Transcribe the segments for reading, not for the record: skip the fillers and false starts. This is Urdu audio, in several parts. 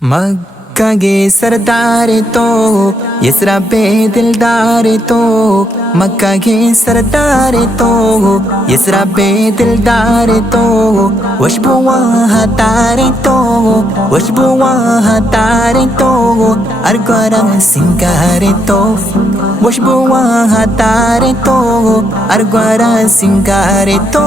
مکہ کے سردار تو یسرا بے دلدار تو مکہ کے سردار تو یسرا بے دلدار تو وشبو وہاں تارے تو وشبو وہاں تارے تو ارگورا سنگار تو وشبو وہاں تارے تو ارگورا سنگار تو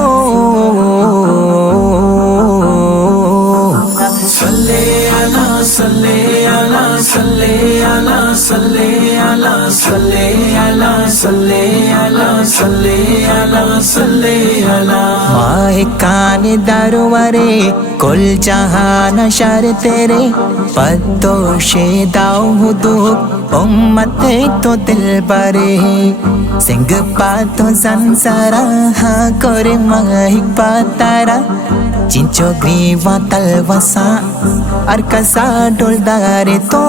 صلی علی صلی علی صلی علی صلی علی صلی علی صلی علی صلی علی صلی علی ماہ کان درورے کل جہان شر تیرے پتو شیداؤ ہدو امت تو دل برے سنگ پاتو زنسارا ہاں کورے ماہک پاتارا چنچو گریوا تلوسا ارکسا ڈول دارے تو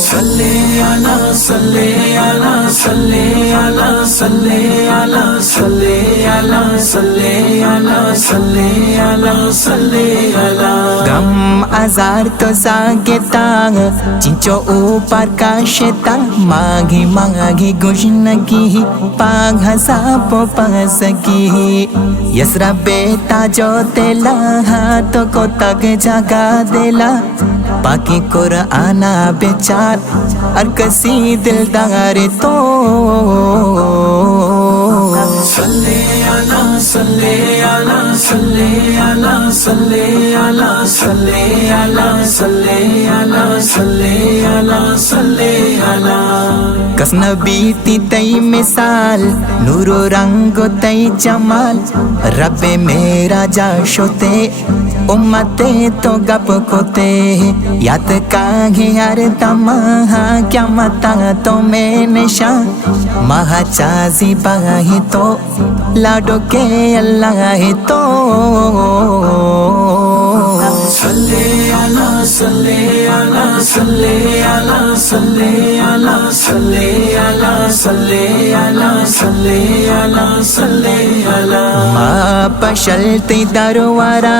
صلی علی صلی علی صلی علی صلی علی صلی علی صلی علی صلی علی صلی علی غم آزار تو زاگے تاگ چنچو اوپر کا شیطان مانگی مانگی گشنگی پاگ حساب پاسگی یسرا بیٹا جو تیلا ہاتھوں کو تک جگا دیلا باقی قرآن بیچار ارکسی دلدار تو صلی علی صلی علی صلی علی صلی علی صلی علی صلی علی صلی علی صلی علی کس نبی تی مثال نور و رنگ و تی جمال رب میرا جا شوتے امتے تو گپ کوتے یاد کاگے یار تمہا کیا متا تو میں نشان مہا چازی باہی تو لاڈو کے اللہ ہے تو صلی علی صلی علی صلی علی صلی علی صلی علی صلی علی صلی علی صلی علی ما پشلتی دروارا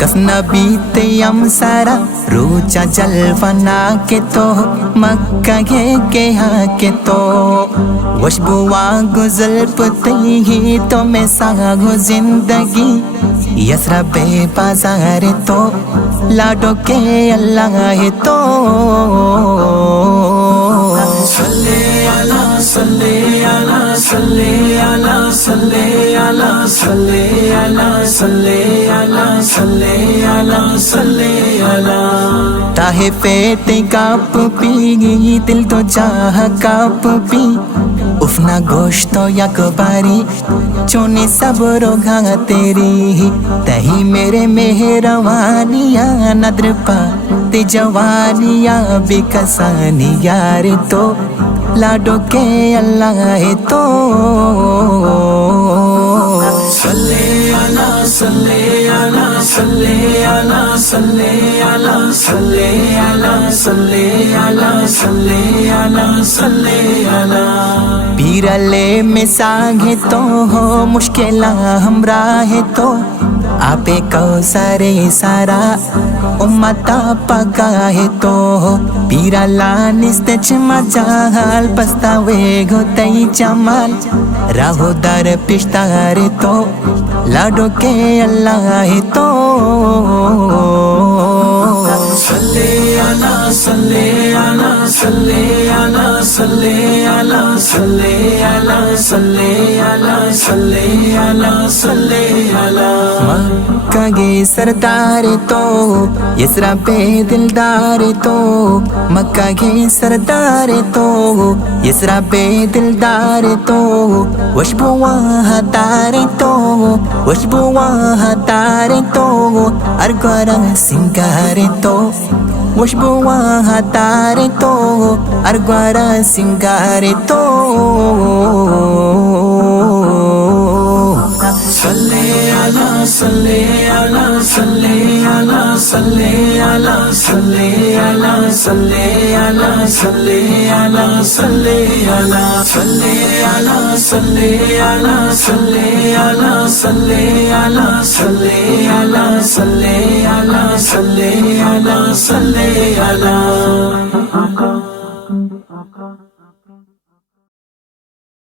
کس نبی تیم سارا روچا جلفنا کے تو مکہ کے ہاں کے تو وشبو واگو زلپتی ہی تو میں ساگو زندگی یسرا بے بازار تو لاڈو کے اللہ ہے تو صلی علی صلی علی صلی علی صلی علی صلی علی صلی علی صلی علی صلی علی تاہے پیتے کاپ پی دل تو چاہ کاپ پی افنا گوشتو یک باری چونی سب روگا تیری تہی میرے مہروانیاں ندر پا تی جوانیاں بکسانی یار تو لاڈو کے اللہ ہے تو صلی علی صلی علی صلی علی صلی علی صلی علی صلی علی صلی علی صلی علی پیرلے میں ساگے تو ہو مشکلہ ہمراہ تو آپے کوثر سارا امتا پکا ہے تو پیرلا نستچ مجال پستاوے گو تی جمال راہو در پشتار تو لاڈو کے اللہ ہے تو صلی علی صلی علی صلی علی صلی علی صلی علی صلی علی صلی علی صلی علی مکہ کے سردار تو یسرا بے دلدار تو مکہ کے سردار تو یسرا بے دلدار تو وشبو وہاں تارے تو وشبو وہاں تارے تو ارگورا سنگار تو وشبو وہاں تارے تو ارگورا سنگار تو صلی علی صلی علی صلی علی صلی علی صلی علی صلی علی صلی علی صلی علی صلی علی صلی علی صلی علی صلی علی صلی علی صلی علی صلی علی صلی علی